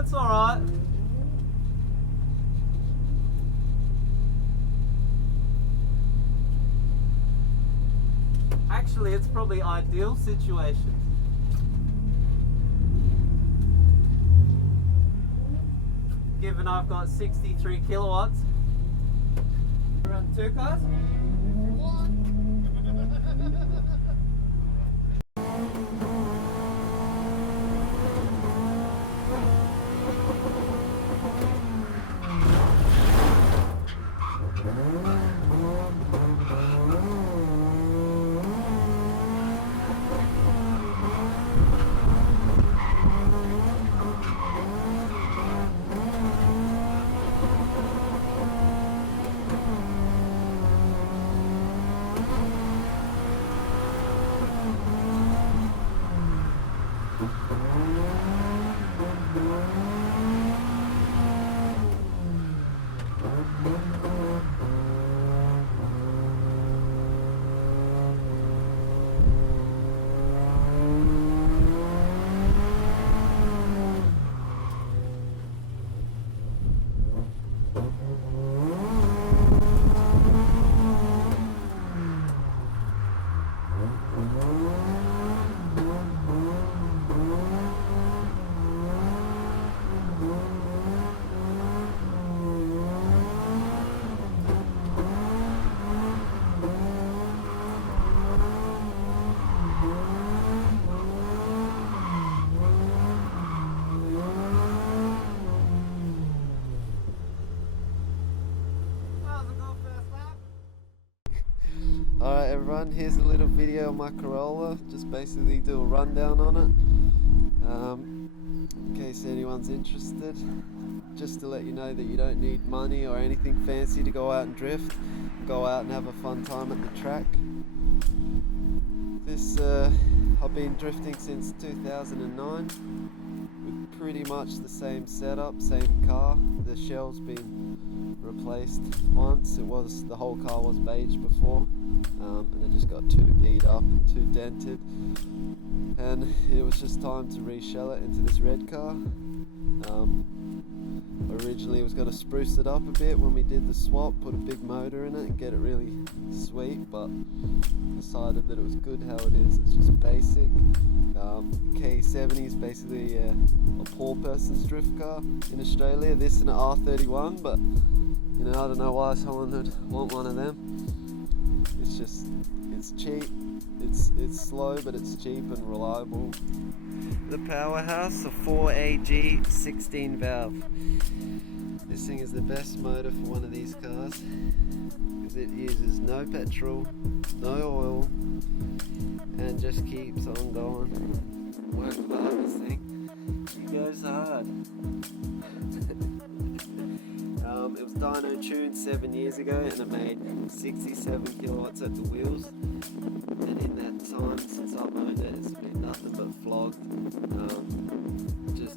That's alright. Actually, it's probably ideal situation. Given I've got 63 kilowatts. Run 2 cars? Alright everyone, here's a little video of my Corolla, just basically do a rundown on it, in case anyone's interested. Just to let you know that you don't need money or anything fancy to go out and drift, go out and have a fun time at the track. I've been drifting since 2009 with pretty much the same setup, same car. The shell's been replaced once. The whole car was beige before, and it just got too beat up and too dented, and it was just time to reshell it into this red car. Originally it was going to spruce it up a bit when we did the swap, put a big motor in it and get it really sweet, but decided that it was good how it is. It's just basic. KE70 is basically a poor person's drift car in Australia. This and an R31, but you know, I don't know why someone would want one of them. It's cheap, it's slow, but it's cheap and reliable. The powerhouse, a 4AG 16 valve. This thing is the best motor for one of these cars because it uses no petrol, no oil, and just keeps on going. Work hard, this thing. She goes hard. It was dyno tuned 7 years ago and it made 67 kilowatts at the wheels, and in that time since I've owned it, it's been nothing but flogged. I just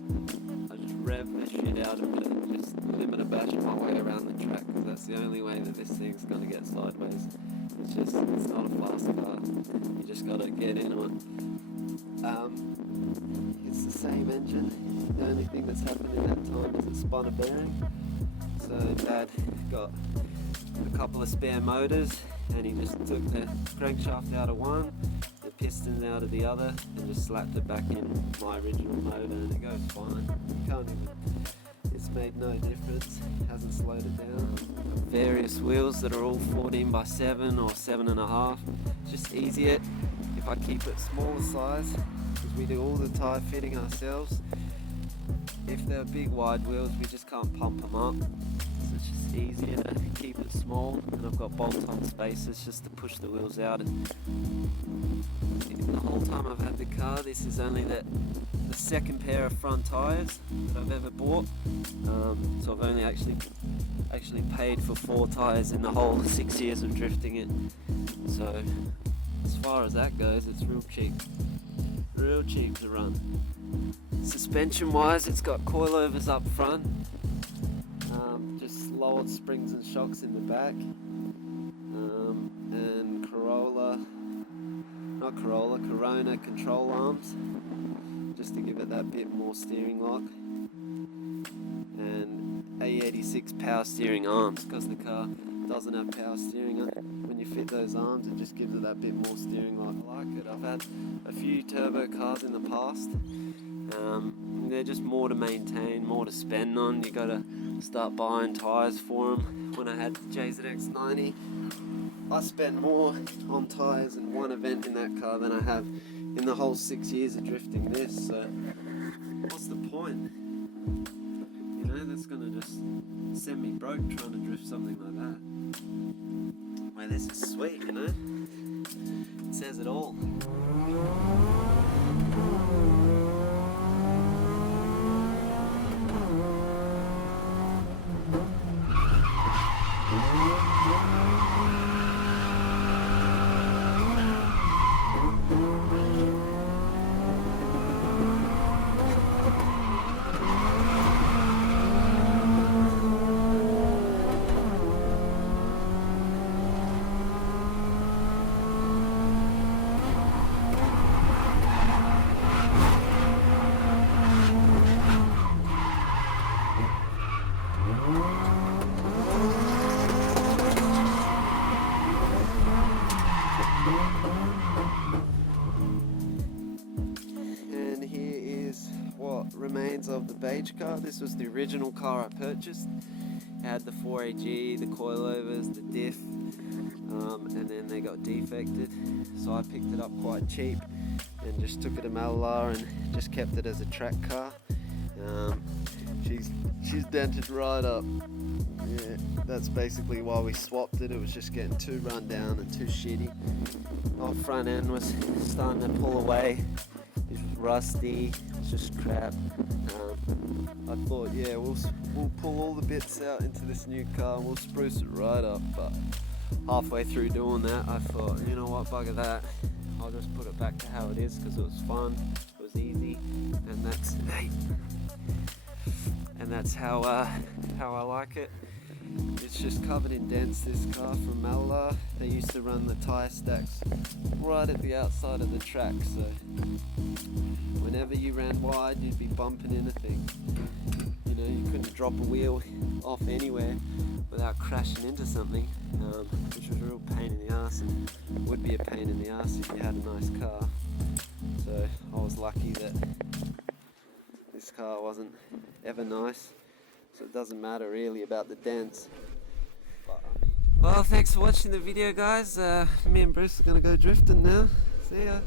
rev the shit out of it, just limit a bash my way around the track, because that's the only way that this thing's going to get sideways. It's not a fast car, you just got to get into it. It's the same engine, the only thing that's happened in that time is it spun a bearing. So Dad got a couple of spare motors and he just took the crankshaft out of one, the pistons out of the other, and just slapped it back in my original motor, and it goes fine. It's made no difference, hasn't slowed it down. Various wheels that are all 14x7 or 7.5. It's just easier if I keep it smaller size, because we do all the tyre fitting ourselves. If they're big wide wheels, we just can't pump them up. So it's just easier to keep it small, and I've got bolt-on spacers just to push the wheels out. And the whole time I've had the car, this is only the second pair of front tyres that I've ever bought. So I've only actually paid for 4 tyres in the whole 6 years of drifting it. So as far as that goes, it's real cheap to run. Suspension wise, it's got coilovers up front, just lowered springs and shocks in the back, and Corona control arms, just to give it that bit more steering lock. KE70 power steering arms, because the car doesn't have power steering. When you fit those arms, it just gives it that bit more steering. I like it. I've had a few turbo cars in the past. They're just more to maintain, more to spend on. You gotta start buying tyres for them. When I had the JZX90, I spent more on tyres in one event in that car than I have in the whole 6 years of drifting this. So what's the point? You know, that's gonna just send me broke trying to drift something like that. Well, this is sweet, you know? It says it all. And here is what remains of the beige car. This was the original car I purchased. It had the 4AG, the coilovers, the diff, and then they got defected. So I picked it up quite cheap and just took it to Malala and just kept it as a track car. She's dented right up. Yeah, that's basically why we swapped it. It was just getting too run down and too shitty. Our front end was starting to pull away. It was rusty. It's just crap. I thought, yeah, we'll pull all the bits out into this new car and we'll spruce it right up. But halfway through doing that, I thought, you know what, bugger that. I'll just put it back to how it is because it was fun. It was easy, and that's how I like it. It's just covered in dents, this car from Malala. They used to run the tyre stacks right at the outside of the track, so whenever you ran wide you'd be bumping into things. You know, you couldn't drop a wheel off anywhere without crashing into something, which was a real pain in the ass, and would be a pain in the ass if you had a nice car. So I was lucky that this car wasn't ever nice. So it doesn't matter really about the dents. But, well, thanks for watching the video, guys. Me and Bruce are going to go drifting now. See ya.